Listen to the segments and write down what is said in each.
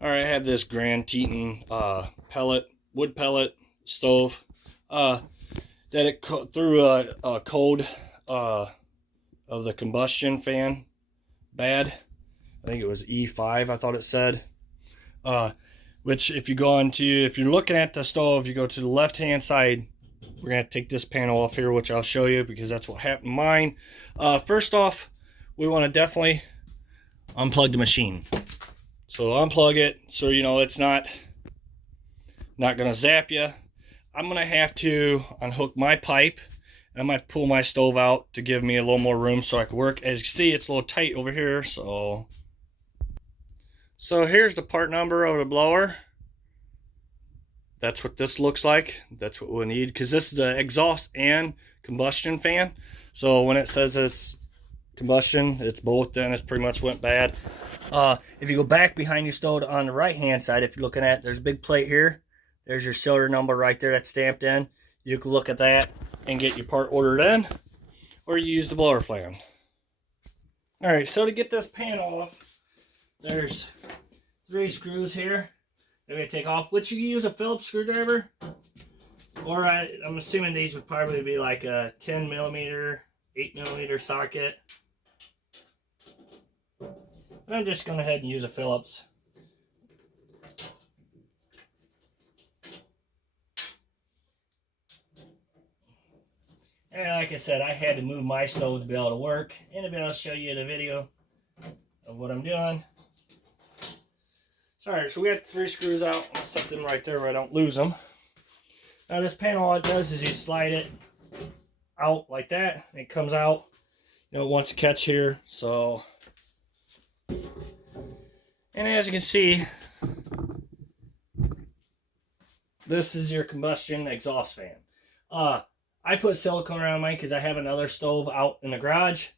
All right, I have this Grand Teton wood pellet stove that it threw a code of the combustion fan bad. I think it was E5, I thought it said. Which if you're looking at the stove, you go to the left hand side. We're going to take this panel off here, which I'll show you because that's what happened to mine. First off, we want to definitely unplug the machine. So unplug it so you know it's not gonna zap you. I'm gonna have to unhook my pipe and I might pull my stove out to give me a little more room so I can work. As you can see, it's a little tight over here. So here's the part number of the blower. That's what this looks like. That's what we'll need because this is the exhaust and combustion fan. So when it says it's combustion, it's both. Then it's pretty much went bad. If you go back behind your stove on the right hand side, if you're looking at, there's a big plate here. There's your serial number right there that's stamped in. You can look at that and get your part ordered in, or you use the blower fan. All right, so to get this panel off, there's 3 screws here that we take off, which you can use a Phillips screwdriver, or I'm assuming these would probably be like a 10 millimeter, 8 millimeter socket. I'm just going to go ahead and use a Phillips. And like I said, I had to move my stove to be able to work and to be able to show you the video of what I'm doing. Alright, so we got 3 screws out. I'll set them right there where I don't lose them. Now this panel, all it does is you slide it out like that. And it comes out. You know, it wants to catch here. So, and as you can see, this is your combustion exhaust fan. I put silicone around mine because I have another stove out in the garage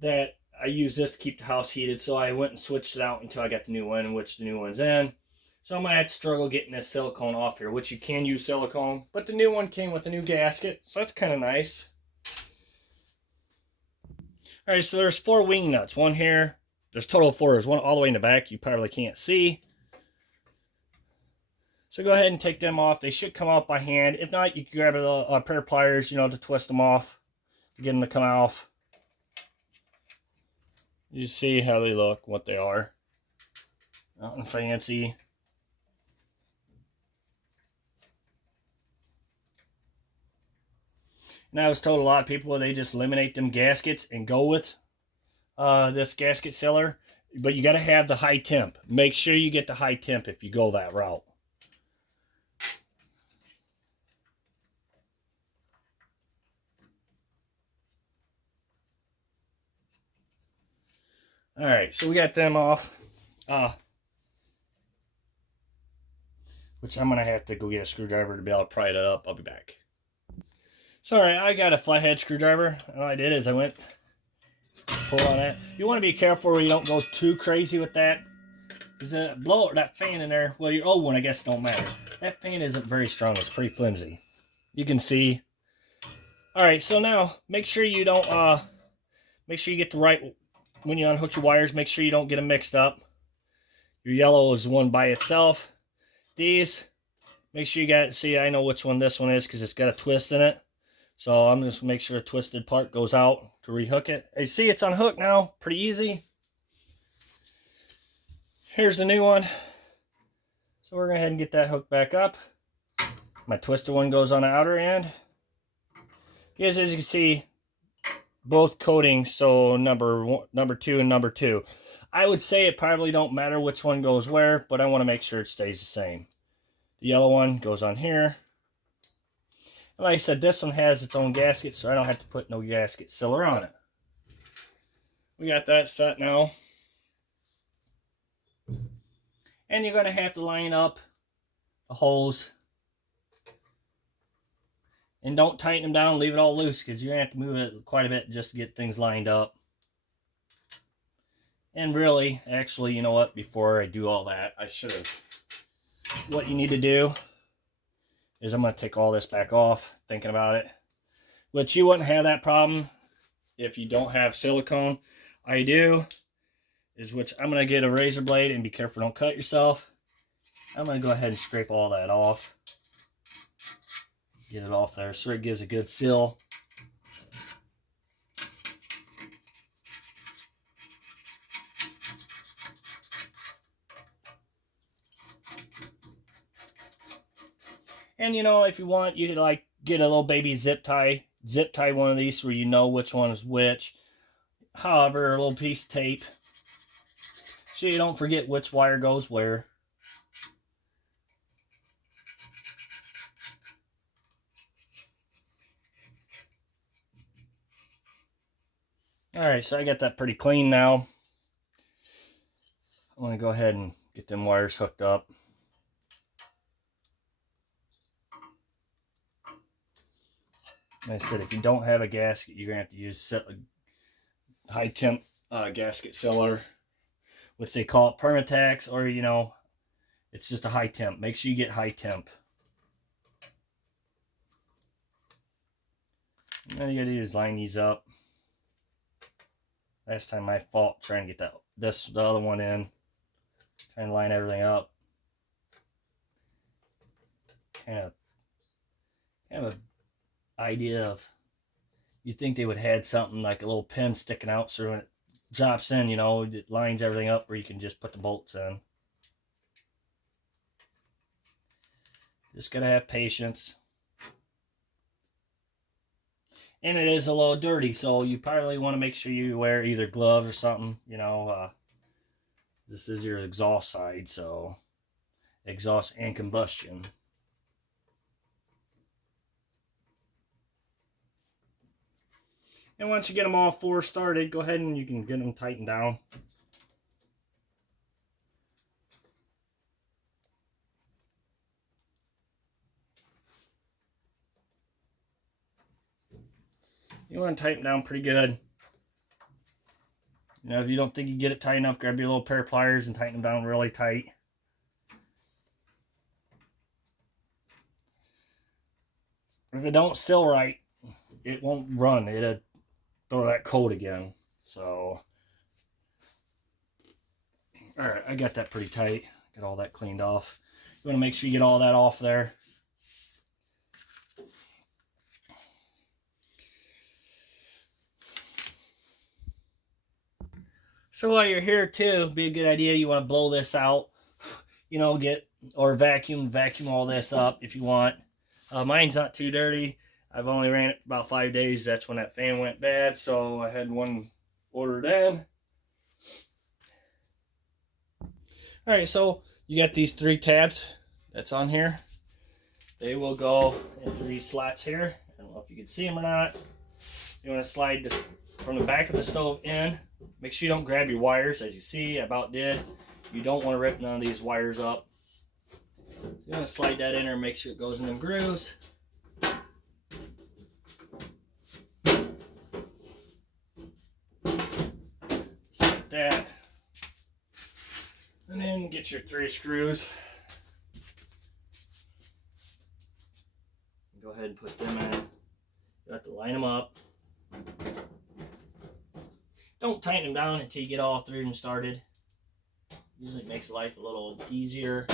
that I use this to keep the house heated. So I went and switched it out until I got the new one, which the new one's in. So I might have to struggle getting this silicone off here, which you can use silicone. But the new one came with a new gasket, so that's kind of nice. All right, so there's 4 wing nuts. One here. There's total of 4. There's one all the way in the back you probably can't see. So go ahead and take them off. They should come out by hand. If not, you can grab a pair of pliers, you know, to twist them off, to get them to come off. You see how they look, what they are. Nothing fancy. And I was told a lot of people, they just eliminate them gaskets and go with this gasket sealer. But you got to have the high temp. Make sure you get the high temp if you go that route. All right, so we got them off. Which I'm going to have to go get a screwdriver to be able to pry it up. I'll be back. Sorry, I got a flathead screwdriver. And all I did is I went pull on it. You want to be careful where you don't go too crazy with that. Because that fan in there, well, your old one, I guess, don't matter. That fan isn't very strong. It's pretty flimsy. You can see. All right, so now make sure you don't, make sure you get the right, when you unhook your wires, make sure you don't get them mixed up. Your yellow is one by itself. These, make sure you got, see, I know which one this one is because it's got a twist in it. So I'm just make sure the twisted part goes out to rehook it. You see it's unhooked now, pretty easy. Here's the new one. So we're going to go ahead and get that hooked back up. My twisted one goes on the outer end. Because as you can see, both coatings, so number 2 and number 2. I would say it probably don't matter which one goes where, but I want to make sure it stays the same. The yellow one goes on here. And like I said, this one has its own gasket, so I don't have to put no gasket sealer on it. We got that set now. And you're going to have to line up the holes. And don't tighten them down, leave it all loose, because you're going to have to move it quite a bit just to get things lined up. And really, actually, you know what, before I do all that, I should have, what you need to do is I'm going to take all this back off, thinking about it. Which you wouldn't have that problem if you don't have silicone. I do. is which I'm going to get a razor blade, and be careful, don't cut yourself. I'm going to go ahead and scrape all that off. Get it off there so it gives a good seal. And you know, if you want, you could like get a little baby zip tie one of these where you know which one is which. However, a little piece of tape so you don't forget which wire goes where. Alright, so I got that pretty clean now. I'm going to go ahead and get them wires hooked up. Like I said, if you don't have a gasket, you're going to have to use a high temp gasket sealer, which they call it Permatax, or you know, it's just a high temp. Make sure you get high temp. And all you gotta do is line these up. Last time I fought trying to get the other one in, trying to line everything up. Kind of idea of, you'd think they would have had something like a little pin sticking out so when it drops in, you know, it lines everything up where you can just put the bolts in. Just gotta have patience. And it is a little dirty, so you probably want to make sure you wear either gloves or something, you know. This is your exhaust side, so exhaust and combustion. And once you get them all four started, go ahead and you can get them tightened down. You want to tighten down pretty good. You know, if you don't think you get it tight enough, grab your little pair of pliers and tighten them down really tight. If it don't seal right, it won't run. It'll throw that code again. So, alright, I got that pretty tight. Got all that cleaned off. You want to make sure you get all that off there. So while you're here too, it'd be a good idea, you want to blow this out. You know, vacuum all this up if you want. Mine's not too dirty. I've only ran it for about 5 days. That's when that fan went bad, so I had one ordered in. Alright, so you got these 3 tabs that's on here. They will go into these slots here. I don't know if you can see them or not. You want to slide this from the back of the stove in. Make sure you don't grab your wires, as you see, I about did. You don't want to rip none of these wires up. So you want to slide that in there and make sure it goes in them grooves. Just like that. And then get your 3 screws. Go ahead and put them in. You have to line them up. Don't tighten them down until you get all 3 of them started. Usually it makes life a little easier.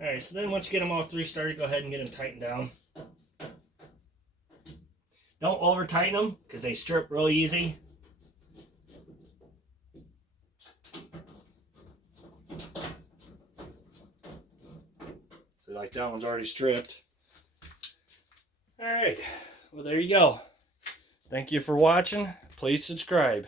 Alright, so then once you get them all 3 started, go ahead and get them tightened down. Don't over tighten them because they strip real easy. So like that one's already stripped. Alright, well there you go. Thank you for watching. Please subscribe.